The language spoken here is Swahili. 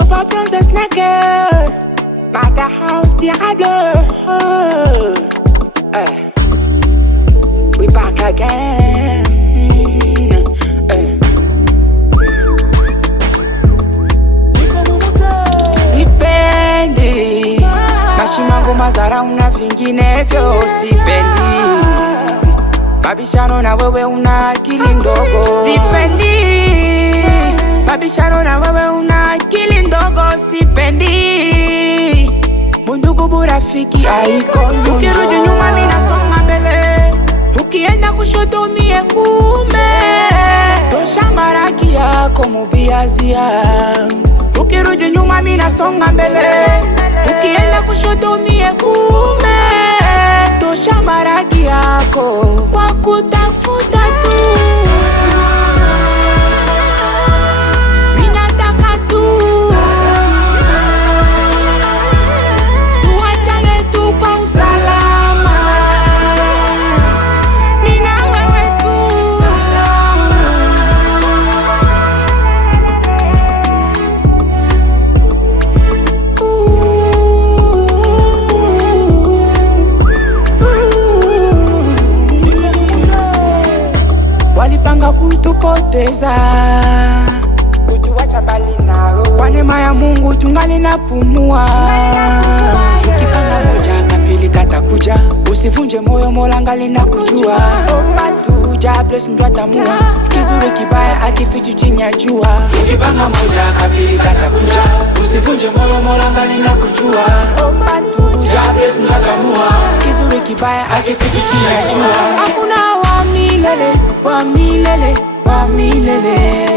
Je veux plein de snackers, ma house diable. We back again. Sipendi mashimango mazara una vinginevyo. Sipendi mabishano na wewe una akili ndogo. Sipendi mabishano na wewe una akili ndogo. Sipendi bundugu burafiki haiko nyumba. Ukirudi nyuma mimi nasonga mbele, ukienda kushoto mie kume. Tosha maraki yako mubiazi yangu. Ukirudi nyuma mimi nasonga mbele, ukienda kushoto mie kume. Tosha maraki yako kwa kutafuta tu. Minataka tu tuachane tu kwa usalama. Nina wewe tu. Walipanga kutupoteza, kutuacha mbali nao. Kwa neema ya Mungu tungali napumua. Ukipanga moja kapili katakuja. Usivunje moyo, Mola ngali nakujua. Omba tu ja bless ndo atamua. Kizuri kibaya akifichu chini ya jua. Ukipanga moja kapili katakuja. Usivunje moyo, Mola ngali nakujua. Omba tu ja bless ndo atamua. Kizuri kibaya akifichu chini ya jua. Hakuna wa milele, wa milele, wa milele.